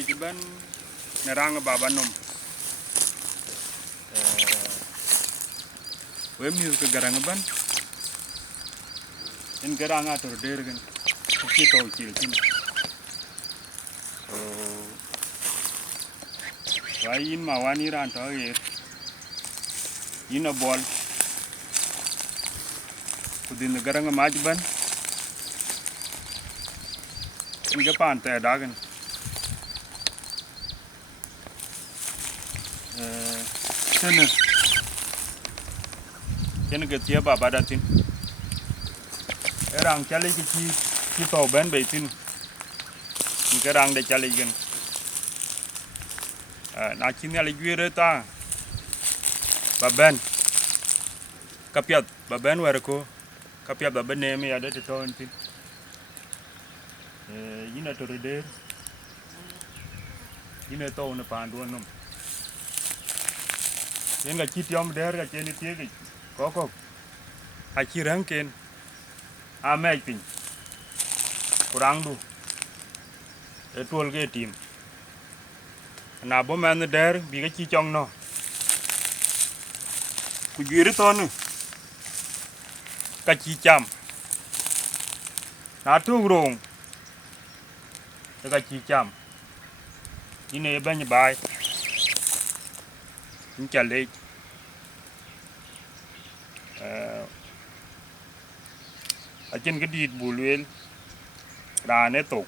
này chỉ bên nhà rang bà nôm với miêu cái garang ban in garang atur der gan ki to chil tin wai in ma wani ran to ye in a ball kudin garang maj ban in ga pan ta dagan Sana Kena ke tia ba badatin erang chali ki to ben beitin ni kerang de chali gen na chini ali gwire ta ba ben kapiat ba ben werko kapiat ba ben ne me ada to entin yina to reder yina to na pandu nom yen ga chitiom der ga cheni tie gi có ai chi rang ken a mai pin kurang du e tuol ge tim na bo man der bi ga chi chong no ku giri ton ka chi cham na tu rong ka chi cham ine ban bai in chale ở trên cái đít bù luyện đà nét tục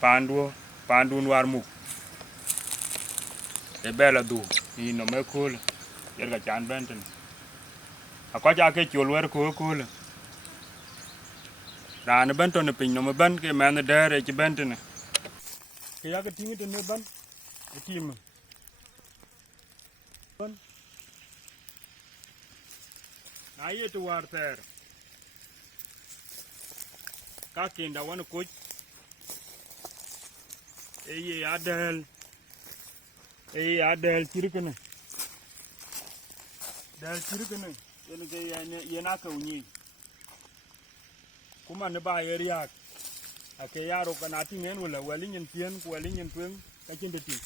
pandu nuar muk để bé là đủ thì nó mới cool giờ cả chán bên trên có cha cái chuột nuar cool đà nó bên trên nó pin nó mới bên cái mẹ nó đẻ để chỉ bên trên này cái tiếng trên nó bên cái tim bên Aye to warter. Kakin da wani coach. Adel chirikene. Dal chirikene. Yana ka unyi. Kuma ne ba area. Ake yaro kana tingen wala walingen tien ku walingen twen ka cinde ti.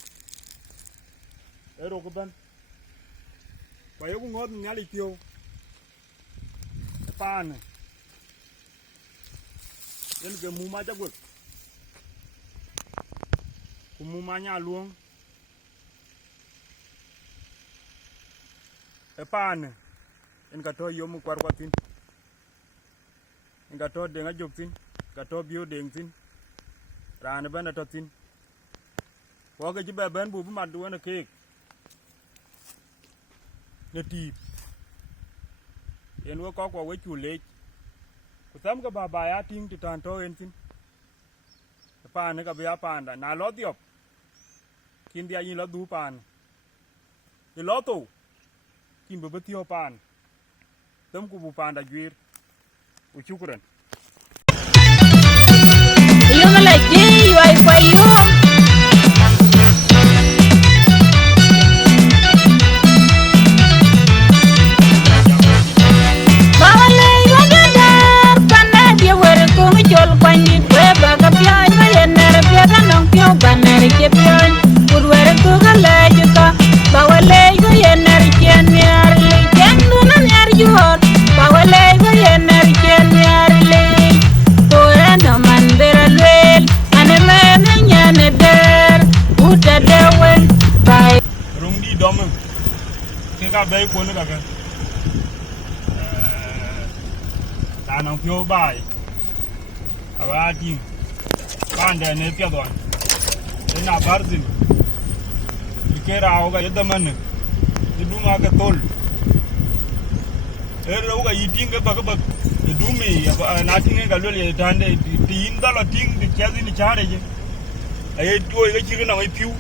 Ero ko ban. Wa yoku ngod ngali tio. Pan yen ke muma ja gwek ku muma nya luong e pan en ka to yom kwar kwatin en ka to de nga jok tin ka to bio deng tin ran ben to tin ko ga jibe ben bu ma du na ke ne ti yen wo ko we chu le ku tam ga ba ya ting ti tan to en tin pa ne ga ba pa da na lo diop kin dia yin lo du pan e lo to kin ba tio pan tam ku bu pan da gwir u chukran yo me la ji wai kwai yo ka bay ko ne ka ta nang pyo bai aba ting kan da ne pya don ina barzin ikera hoga yadda man iduma ka tol ga yiting ga bag idumi na ting ga lole tande tin dala ting di chazi ni chare je ay to ga chiri na mai piu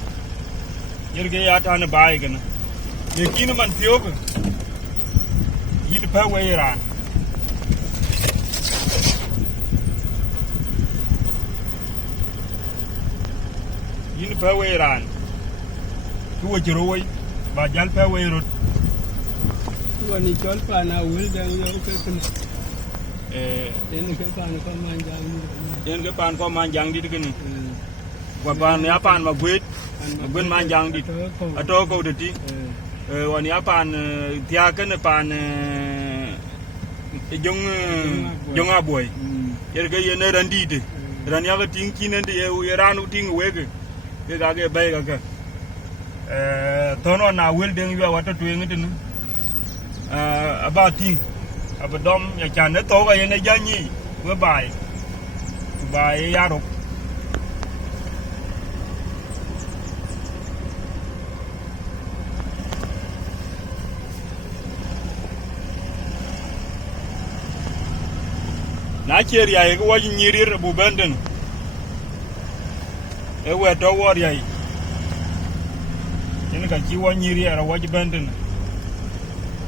yerge ya ta ne bai ga na ye kin man tiog yin pa we ran yin pa we ran tu jiro we ba jal pa we rot wani chol pa na wil dang yo ke kun Ini ke pan ko manjang ni. yen ke pan ko manjang dit ken wa pan ya pan ma gwet manjang dit ato ko de ti wan ya pan tia ken pan jong aboy yer ke yen ran dit ran ya ga ting kinen de ye ran u ting we ke ga ke bay ga tono na wel den yo wa to twen tin aba ting aba dom ya chan ne to ga yen ja ni we bài ya rục na cheri ya ko wajin nyiri bu benden e we to wor ya yin ka chi wa nyiri ya wajin benden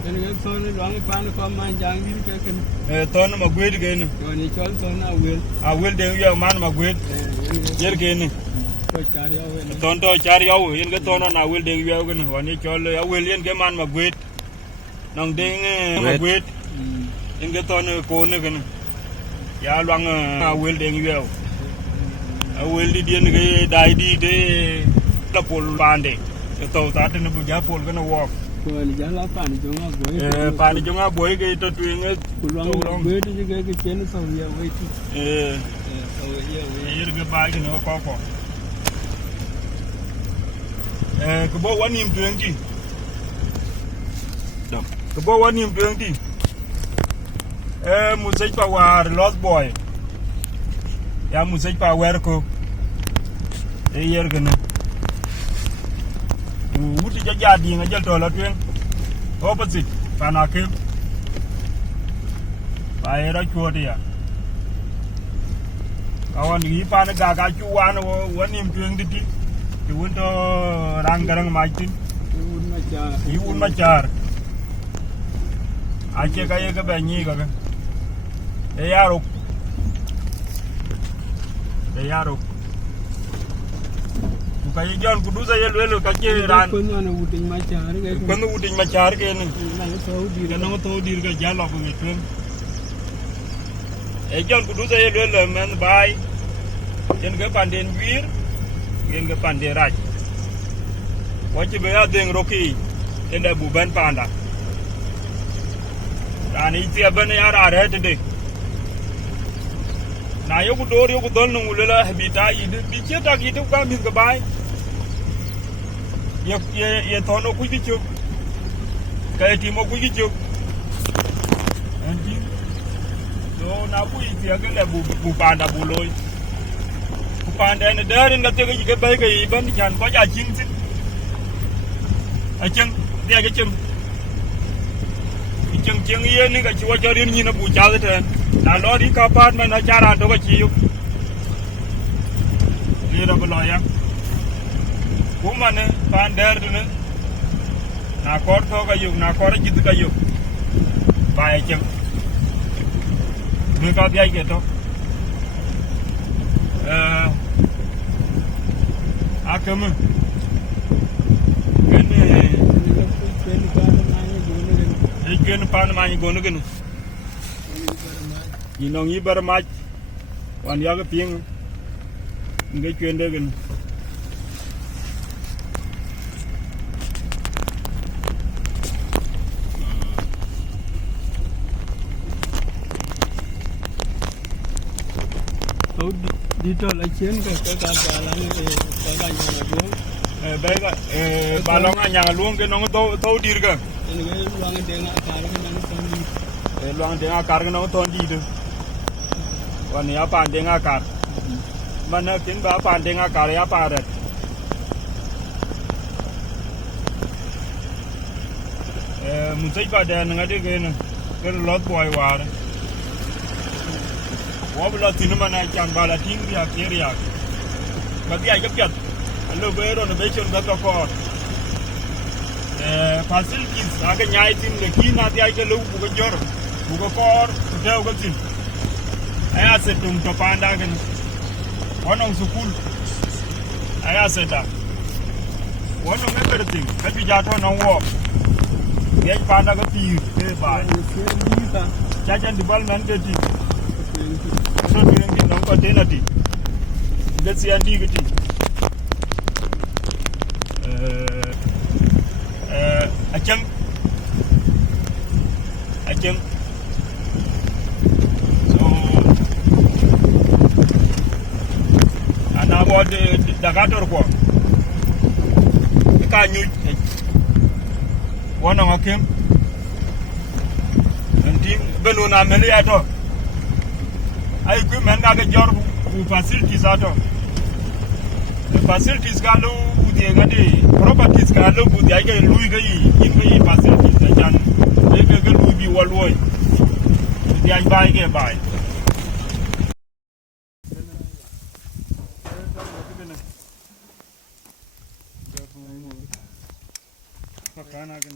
Ini ke son long pan ko manjang ni ke ken. ton ma gwed ge ne Ni chol son a wel de yo man ma gwed yer ge ne ko chari a wel. ton to chari yo yin ge ton na wel de yo ge ne wani chol a wel yen ge man ma gwed nong de ma gwed yin ge ton ko ne ge ne ya lwang a wel de yo a wel di den ge dai di de la pol pande to ta te ne bu ja pol ge ne wo Ko ni jala pan jonga boy. pan jonga boy ge to tu nge Kulong boy ti ke chen so ya we ti. So ya we. yer ge ba ge no ko ko bo wanim tueng ti dam ko bo wanim tueng ti musej pa war lost boy ya musej pa werko yer ge ne wuti ja di nga jel to la tueng opposite panakim ba era chodi ya awan yi pan ga chu wan wanim tueng di ti won to rangarang maitin un ma char ache ka ye ga ba ni ga e yaro ka ye jon kudu sa ye lelo ka che ran Ko no na wuting ma char ke. ko no udin ma char ke ne Na so di ga no to dir ga jalo ko ni tuen e jon kudu sa ye lelo men bai yen ga panden wir yen ga pande raj wa che be ya den roki enda bu ban panda ani ti ban ya ra re de na yo ku dor yo ku don no lela habita yi bi che ta ki tu ka mi ga bai ye tono ku gi chu ka ti mo ku gi chu anti do na ku yi ti ga le bu panda bu loy ku panda ne der ga te ga bai ga yi ban chan ko ja chin tin a chen de ga chen cheng ye ni ga chi wa jarin ni na bu cha ga ten na lo di ka pat ma na cha ran to ga chi yu ni ra ba ya ku ma ne pan der ne na kor to ga yu na kor ji ga yu ba ya cheng ni ka bi ai ke to akam ken pan ma ni gonu gen ni nong yi bar ma wan ya ga ping nge kwen de gen di to la chen ka ba la ni ka ga nya na do. Ba ga ba lo nga nya luong ke nong to dir ga Ini ke luang de nga ka ga na son di. luang de nga kar ga nong ton di de wan ya pan de nga kar mana kin ba pan de nga kar ya pa re mu sai ba de nga de ge na ke lot boy war wa bla tin mana chan ba la ting ya ke ya ba bi ai ga pyat lo be ro no be chon ga ka ko facilities aga nyai tin le ki na ti ai ke lo bu ga jor bu ga kor de ga tin aya se tum to panda gan onong sukul aya se ta onong everything ka bi ja to no wo ye panda ga ti ke ba Ni ke di ka. Chajan development ke ti. So during the non container ti. Let's see andi ke ti. Achang. So ana what the gator ko. Ka nyu. One of them. Benu na meli ato ay equipment ga jor bu facilities ato the facilities ga lu the ga de properties ga lu bu the ga lu ga yi in ga facilities ga jan ga lu bi walwoy the ay bay ga bay kana ga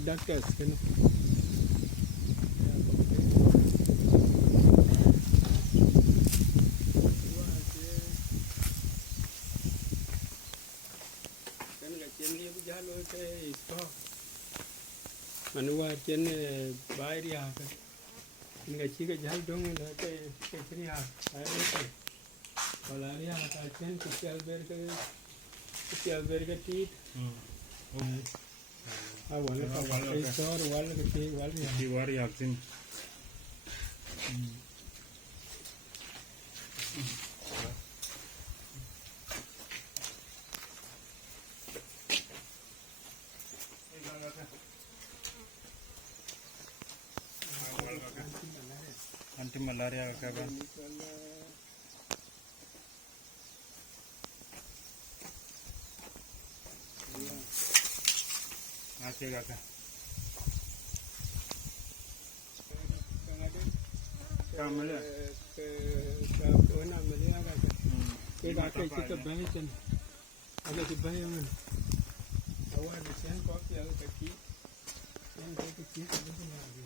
Doctors can manuwa chen bayri ha ka inga chiga jal dong na ke chini ha ai ko wala ya ka chen ku sial ber ka tit wala ka wala sor wala ka ti wala ya tin anti malaria ka ba आचेगा का काम मिले ना मिलेगा का एक आके चिक बहे चन अगर चिक बहे हम आवाज से कॉफी आगे तक इन को चीज नहीं आ गई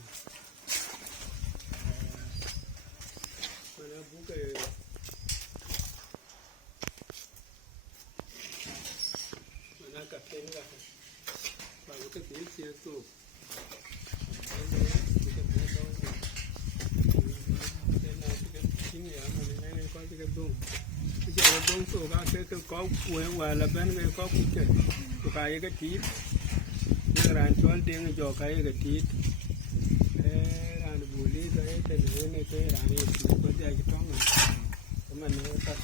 मैंने बुक मैंने कटे नहीं रखा बाबू के दिल से तो đông số các cái có quê ngoài là bên cái có cái cái thịt như là cho tiếng cho cái thịt là bù lý cái này cái là này có cái trong này mà nó ta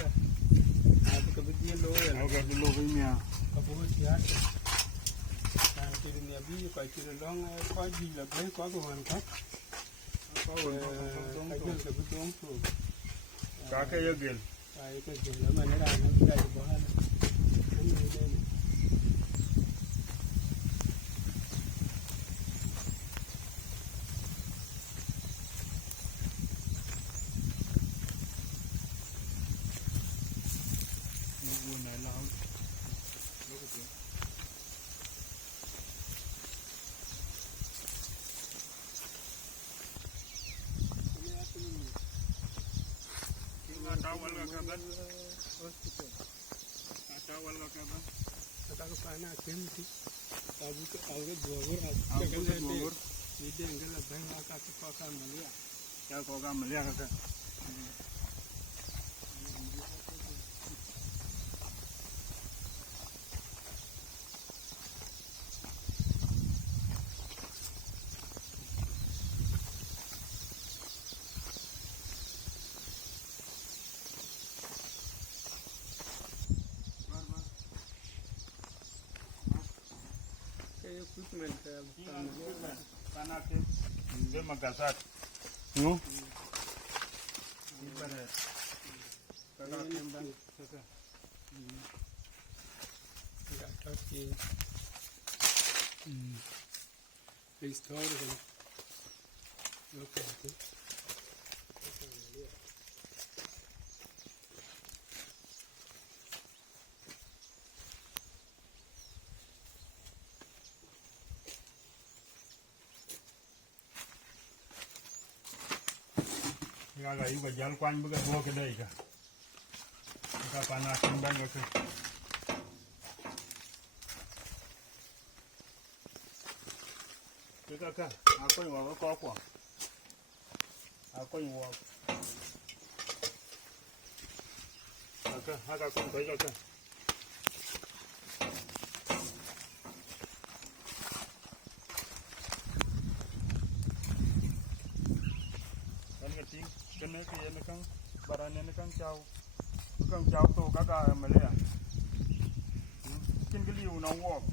cái cái lô là cái lô với nhà có bố thiệt thì nhà bí phải chỉ là long có gì là mấy có cái hoàn khách có cái đông số cả cái gì cái gì là mà nó làm nó cái bỏ hết Tawal kaban, tawal kaban. Kita pana kemti, abu ke dua ini enggak lah banyak kaki kokam melia. Ya kokam melia kakak. equipment Kana ke de magasat. No. Ibare. Kana ke dan. ya taki historical okay Ya ga yuga jal kwan buga bo ke dai ka. Ka pana kin dan ga ke. Ka akwai wa ko ko. Akwai wa. Haka kun kai ka. Kene ke yen kan barane ne kan chau to kaka malaya kin gili una walk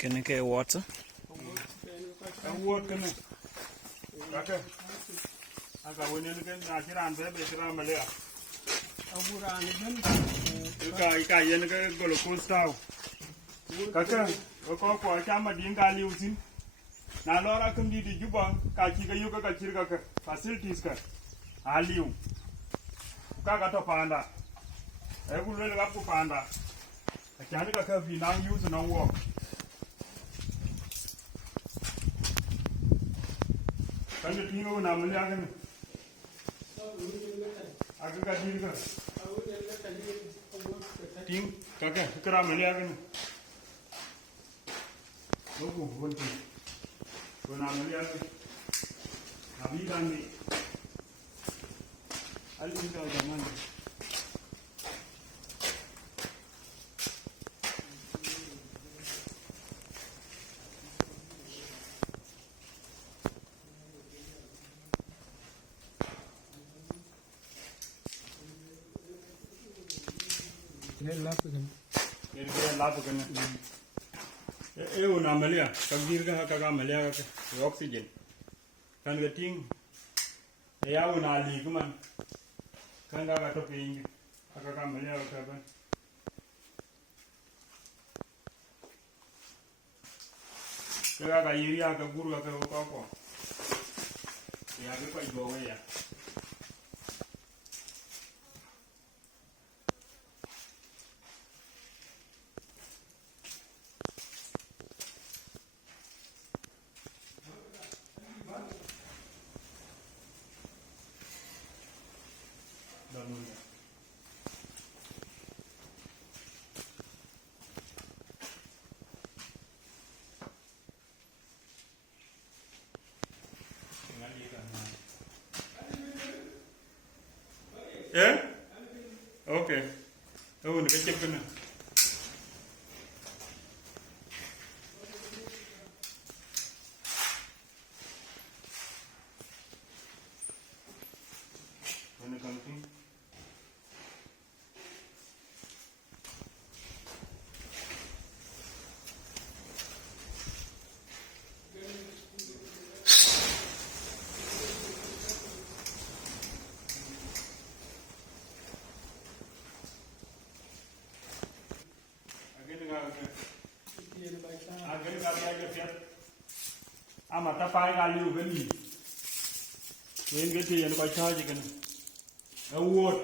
Kene ke water. Awuot kene kaka aka woni ne kan na kiran be kiran malaya aburan ben ka yen ka golo coastau kaka ko chama dinga liusin na lora kum di juba ka ki ga yuga ka kirga ka facilities ka aliu ka to panda e ku le ga ku panda ka chani ka vi na use na wo kan de tingo na mun ya kan aga ka dirga ting kaka kra mun ya kan logo bonti Bona Maria Habida ni Alinda jamani ne lapigan Ele lapigan una Maria kabirga ka Maria ka oxygen kan gating ya una ligman kan ga to ping ka Maria ka ban ga yiri ka guru ka ko ya ga ko do ya Okay. Oh, cái chip cái này. Ini kanting. Ama tapai kaliu kan ni. Wen cái tiền coi chơi gì cái này. Award.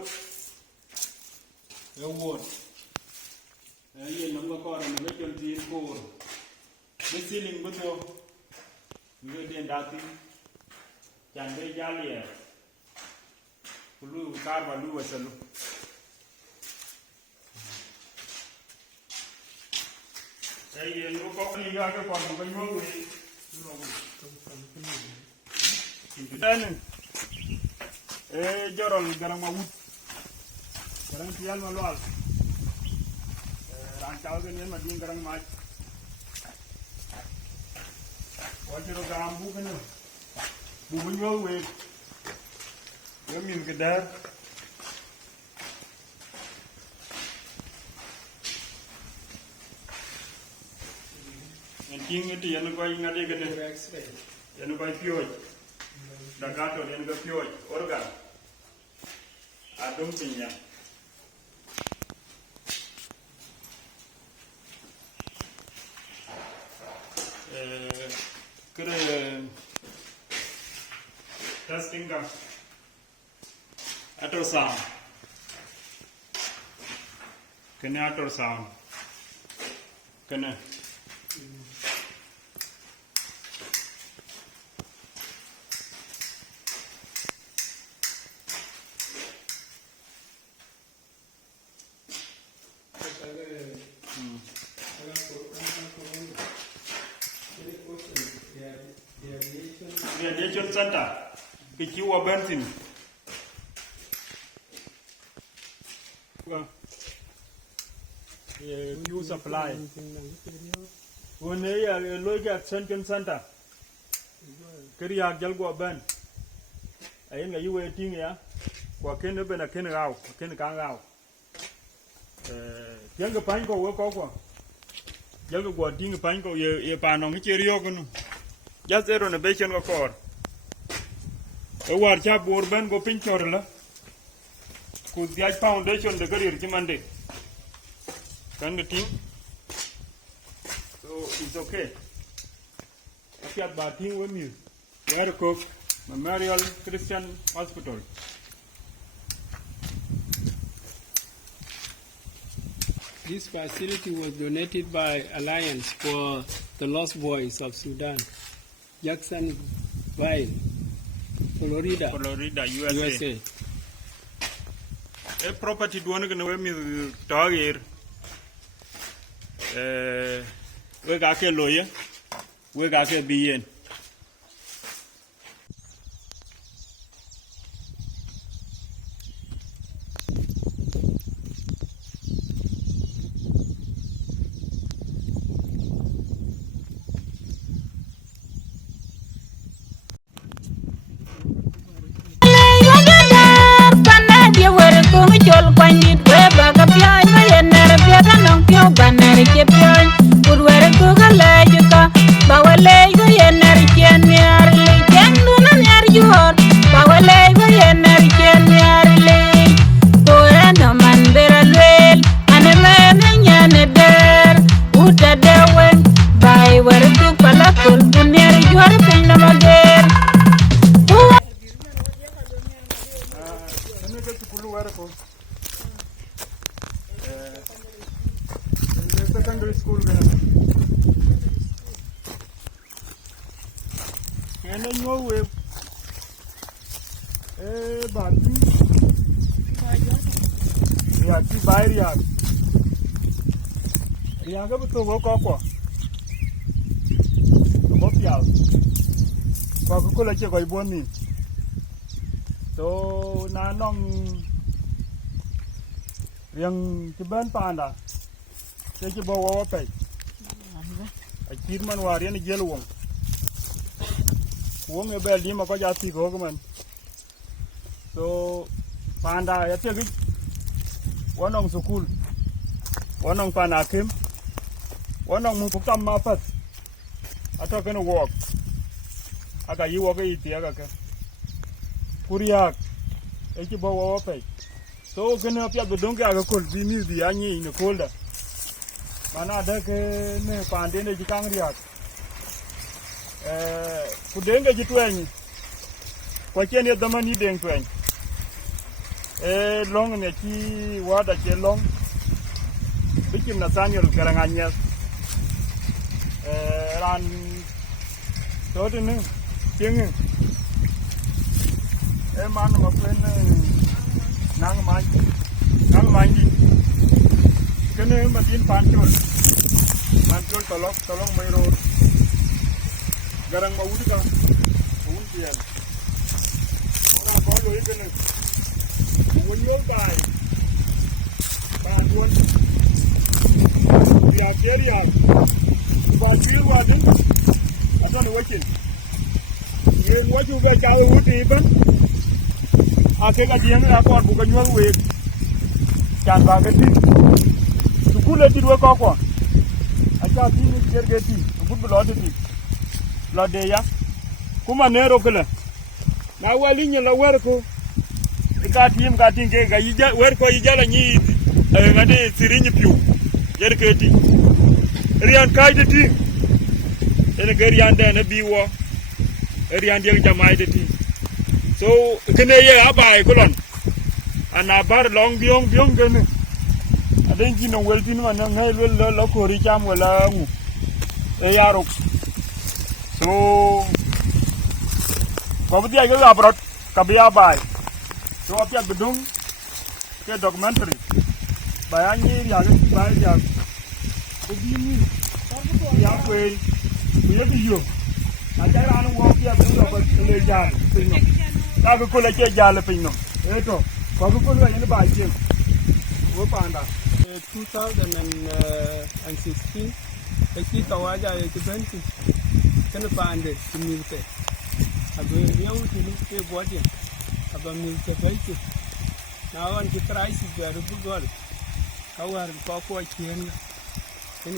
Yên nó có con nó mấy chân gì cô. Mấy ceiling bữa thôi. Người tiền đa tí. chan be jalie lu kar ba lu wasalu ai ye lu ko ni ga ko ko yo we dan jorol garang ma wut garang tial ma lol ran taw gen ma din garang ma wajiro gam bu kana bu bu yo we yo min ke dar en king eti yan ko ngade gene yan ko pioj da gato yan ko pioj organ adum tinya kere testing ka ator sound kene ator sound kene radiation center kichiwa bensin fuel supply wone ya loja extension center kiriya jalgo ben ayin ga yuwe ting ya kwa kene bena kene gaw kene kan gaw jalgo pan ko wo ko jalgo go ting pan ko ye panong cheriyo kunu just zero renovation ko kor o war cha bor ben go pin chorla ku dia foundation de garir chimande kan the team so it's okay apiat ba team with me Werkok Memorial Christian Hospital This facility was donated by Alliance for the Lost Boys of Sudan, Jacksonville, Florida, USA. A property do one going to target. We got a lawyer, we got a BN. Chol kwanyit weba ka pyany ma yener pyata nong pyo baner che pyany urwere ku ka leju ka bawale ku yener chen miar li chen duna ner juhor bawale ku yener chen miar li kore no man bera lwel ane mene nyane der uta dewe bai were ku palakul buner juhor piny na mager secondary school and then go with bati ya ti bai ya ga bu to go ko mo pial ko la che ko iboni to na nong yang ti ban panda che che bo wo pe a kir man war yan gel wong e bel di ma ko ja ti go man so panda ya te gi wonong sukul wonong pana kim wonong mu putam ma pat ato ken wok aga yi wo ge ti aga ka kuriak e che bo wo pe so ken apya be dong ga kol bi mi bi anyi ne kolda mana ada ke ne pande ne jikang riak kudenge jitwenyi kwa cheni dhamani deng twenyi long ne chi wada che long bikim na Samuel karanganya ran todi ne tingi man ma kwen nang man di kene ma din panchol tolong mai ro garang ma udi ka un pian ora ko lo kene un yo dai ba duan ya keria ba jirwa din aton wakin yen waju ga chawo udi ban ake ka dieng ra kon bu ka nyol we chan ba ga ti sukule ti do ko acha ti ni gerge ti bu lo ti lo de ya kuma nero kala na wali nya la wer ko ka tim ka tinge ga yija wer ko yija la ni ngade sirinyi piu yer ke ti rian kai de ti ene garian de na biwo rian de jamai de ti so kene ye abai kolon ana bar long biong gene aden jino weltin man ngai lo ko ri cham wala ngu e yaro so ko bi ay ga brot ka bi abai so apya gedung ke documentary bayani ya ga bai ya ko bi ni ya ko ye bi yo ajara anu wo pia bi ko le jan pinno ta ko le ke jale pinno eto ko ko le ni ba je wo panda 2016 ki tawaja ye kibenti kana pande kimite abe yau tini ke bodi aba milte baiti na wan ki price ga rubu gol kawar ko kien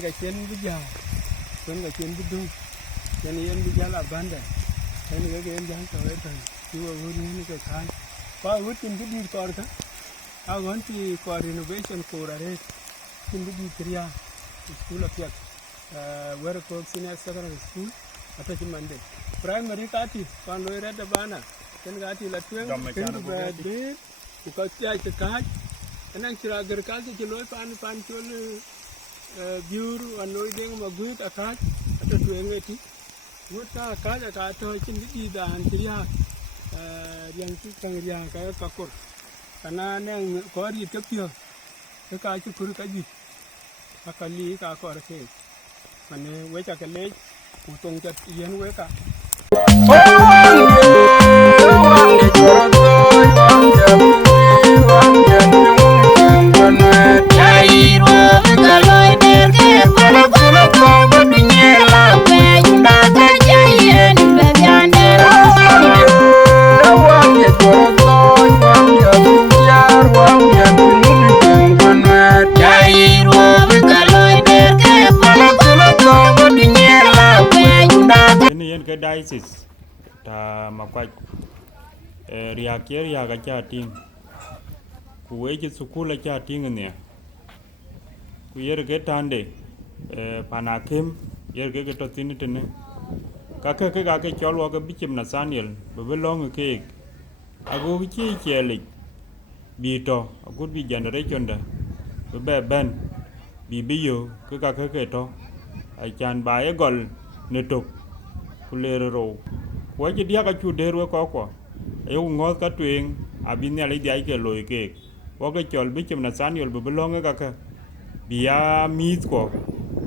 ga kien bija ga kien bidu yen bija la banda ga yen jan to eta ki wo ni ke kan pa wutin bidi kor ka I want to for renovation for a rate in the Kriya School of Yak, Werkok Senior Secondary School, Attachment. Primary Kati, Pando Red Bana, then Gati Latwin, Bed, because the card, and then Chiragar Kati, Chiloy Panchol, Bure, and Loiding Magut, a card, at the 280. What a card at our touch in the Ida and Kriya, Yankee Kanga Kakor. Kana nang kori kapio ka chu kuru ka ji akali ka kor ke mane we cha kale utong chat yen we ka diocese ta makwaj riakier ya ga cha ting ku weje sukula cha ting ne ku yer ge tande panakem yer ge to tinitene ka ke cholwa ga bichim na saniel be long ke ago chi chele bi to agut bi generation da be ben bi biyo ka ke to ai chan ba e gol ne to kulere ro ko je dia ka chu derwe ko ayo ngot ka twing abin ne le dia ke loy ke ko ke chol bi chim na san yol be long ka biya mit ko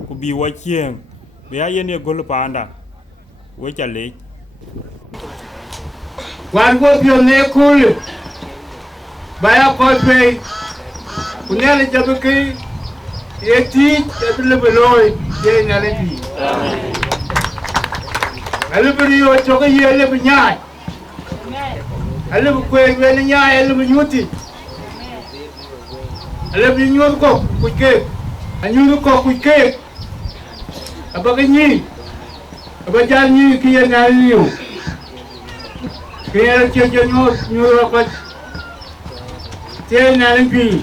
ku bi wa chieng biya yene gol panda we chale wan go pio ne kul baya ko pe kunele jabuki yeti tebile beloy ye nyale bi alibri yo choga yele binyai alibu kwe wele nyai alibu nyuti alibu nyuti ko kuike anyuti ko kuike abaganyi abajanyi kiye naliyo kiye cheje nyuti ko tiye nalimbi